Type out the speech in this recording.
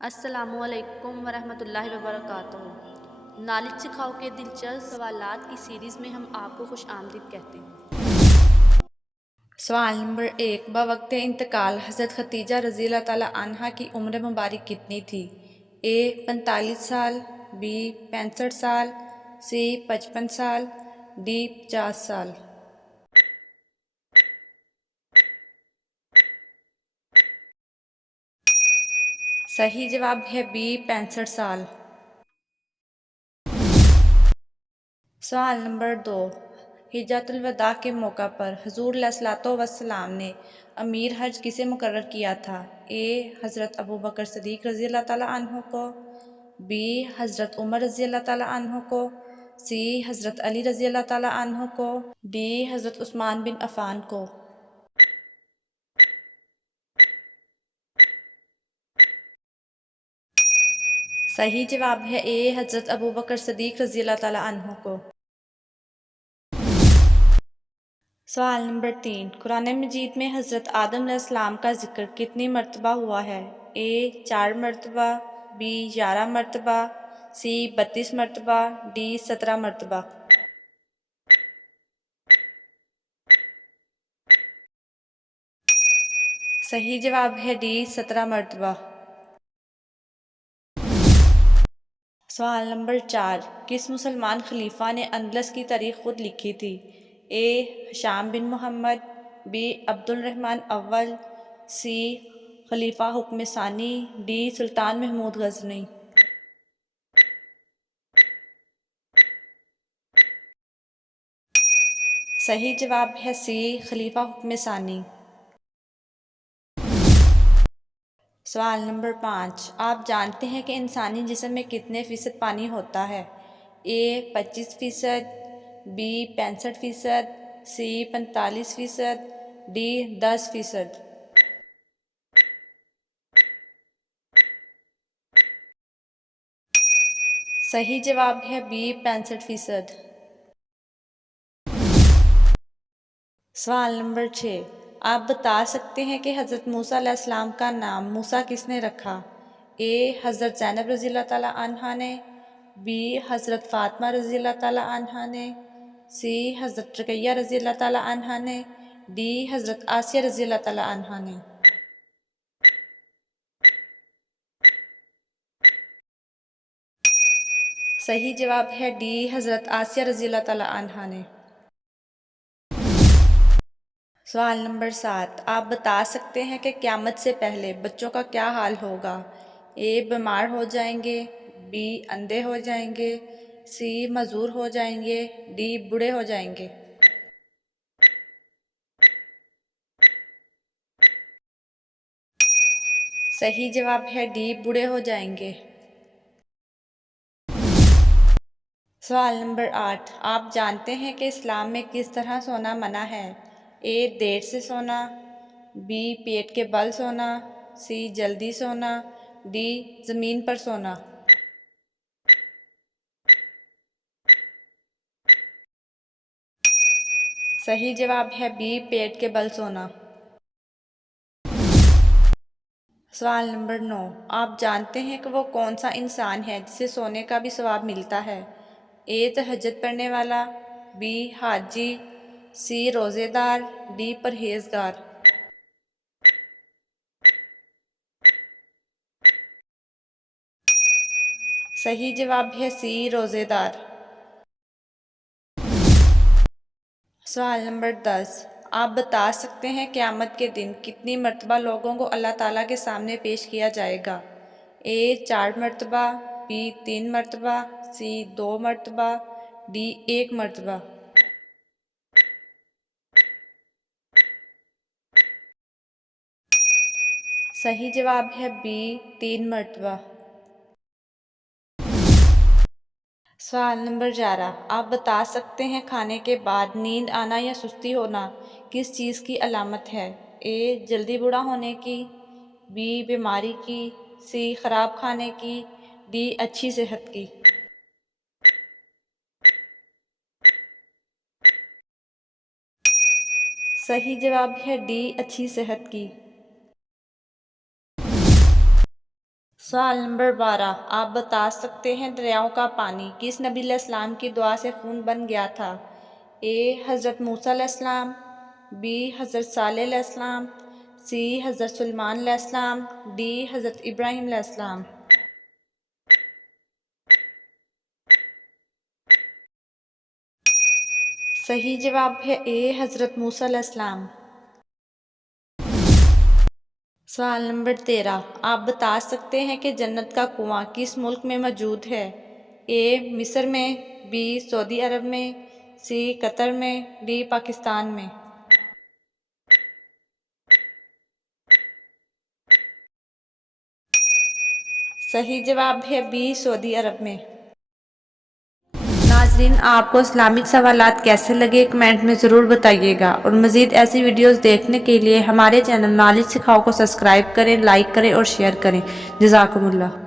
السلام علیکم ورحمۃ اللہ وبرکاتہ۔ نالج سکھاؤ کے دلچسپ سوالات کی سیریز میں ہم آپ کو خوش آمدید کہتے ہیں۔ سوال نمبر 1، بوقت انتقال حضرت ختیجہ رضی اللہ تعالیٰ عنہا کی عمر مبارک کتنی تھی؟ اے 45 سال، بی 65 سال، سی 55 سال، ڈی 50 سال۔ صحیح جواب ہے بی 65 سال۔ سوال نمبر 2، حجۃ الوداع کے موقع پر حضور علیہ الصلوۃ والسلام نے امیر حج کسے مقرر کیا تھا؟ اے حضرت ابوبکر صدیق رضی اللہ تعالیٰ عنہ کو، بی حضرت عمر رضی اللہ تعالیٰ عنہ کو، سی حضرت علی رضی اللہ تعالیٰ عنہ کو، ڈی حضرت عثمان بن عفان کو۔ صحیح جواب ہے اے حضرت ابوبکر صدیق رضی اللہ تعالیٰ عنہ کو۔ سوال نمبر 3، قرآن مجید میں حضرت آدم علیہ السلام کا ذکر کتنی مرتبہ ہوا ہے؟ اے 4 مرتبہ، بی 11 مرتبہ، سی 32 مرتبہ، ڈی 17 مرتبہ۔ صحیح جواب ہے ڈی 17 مرتبہ۔ سوال نمبر 4، کس مسلمان خلیفہ نے اندلس کی تاریخ خود لکھی تھی؟ اے ہشام بن محمد، بی عبد الرحمن اول، سی خلیفہ حکم ثانی، ڈی سلطان محمود غزنوی۔ صحیح جواب ہے سی خلیفہ حکم ثانی۔ سوال نمبر 5، آپ جانتے ہیں کہ انسانی جسم میں کتنے فیصد پانی ہوتا ہے؟ اے 25%، بی 65%، سی 45%، ڈی 10%۔ صحیح جواب ہے بی 65%۔ سوال نمبر 6، آپ بتا سکتے ہیں کہ حضرت موسیٰ علیہ السلام کا نام موسیٰ کس نے رکھا؟ اے حضرت زینب رضی اللہ تعالیٰ عنہا نے، بی حضرت فاطمہ رضی اللہ تعالیٰ عنہا نے، سی حضرت رقیہ رضی اللہ تعالیٰ عنہا نے، ڈی حضرت آسیہ رضی اللہ تعالیٰ عنہا نے۔ صحیح جواب ہے ڈی حضرت آسیہ رضی اللہ تعالیٰ عنہا نے۔ سوال نمبر 7، آپ بتا سکتے ہیں کہ قیامت سے پہلے بچوں کا کیا حال ہوگا؟ اے بیمار ہو جائیں گے، بی اندھے ہو جائیں گے، سی معذور ہو جائیں گے، ڈی بوڑھے ہو جائیں گے۔ صحیح جواب ہے ڈی بوڑھے ہو جائیں گے۔ سوال نمبر 8، آپ جانتے ہیں کہ اسلام میں کس طرح سونا منع ہے؟ اے دیر سے سونا، بی پیٹ کے بل سونا، سی جلدی سونا، ڈی زمین پر سونا۔ صحیح جواب ہے بی پیٹ کے بل سونا۔ سوال نمبر 9، آپ جانتے ہیں کہ وہ کون سا انسان ہے جسے سونے کا بھی ثواب ملتا ہے؟ اے تہجد پڑھنے والا، بی حاجی، سی روزے دار، ڈی پرہیزگار۔ صحیح جواب ہے سی روزے دار۔ سوال نمبر 10، آپ بتا سکتے ہیں قیامت کے دن کتنی مرتبہ لوگوں کو اللہ تعالیٰ کے سامنے پیش کیا جائے گا؟ اے 4 مرتبہ، بی 3 مرتبہ، سی 2 مرتبہ، ڈی 1 مرتبہ۔ صحیح جواب ہے بی 3 مرتبہ۔ سوال نمبر 11، آپ بتا سکتے ہیں کھانے کے بعد نیند آنا یا سستی ہونا کس چیز کی علامت ہے؟ اے جلدی بوڑھا ہونے کی، بی بیماری کی، سی خراب کھانے کی، ڈی اچھی صحت کی۔ صحیح جواب ہے ڈی اچھی صحت کی۔ سوال نمبر 12، آپ بتا سکتے ہیں دریاؤں کا پانی کس نبی علیہ السلام کی دعا سے خون بن گیا تھا؟ اے حضرت موسیٰ علیہ السلام، بی حضرت صالح علیہ السلام، سی حضرت سلیمان علیہ السلام، ڈی حضرت ابراہیم علیہ السلام۔ صحیح جواب ہے اے حضرت موسیٰ علیہ السلام۔ سوال نمبر 13، آپ بتا سکتے ہیں کہ جنت کا کنواں کس ملک میں موجود ہے؟ اے مصر میں، بی سعودی عرب میں، سی قطر میں، ڈی پاکستان میں۔ صحیح جواب ہے بی سعودی عرب میں۔ ناظرین، آپ کو اسلامک سوالات کیسے لگے کمنٹ میں ضرور بتائیے گا، اور مزید ایسی ویڈیوز دیکھنے کے لیے ہمارے چینل نالج سکھاؤ کو سبسکرائب کریں، لائک کریں اور شیئر کریں۔ جزاکم اللہ۔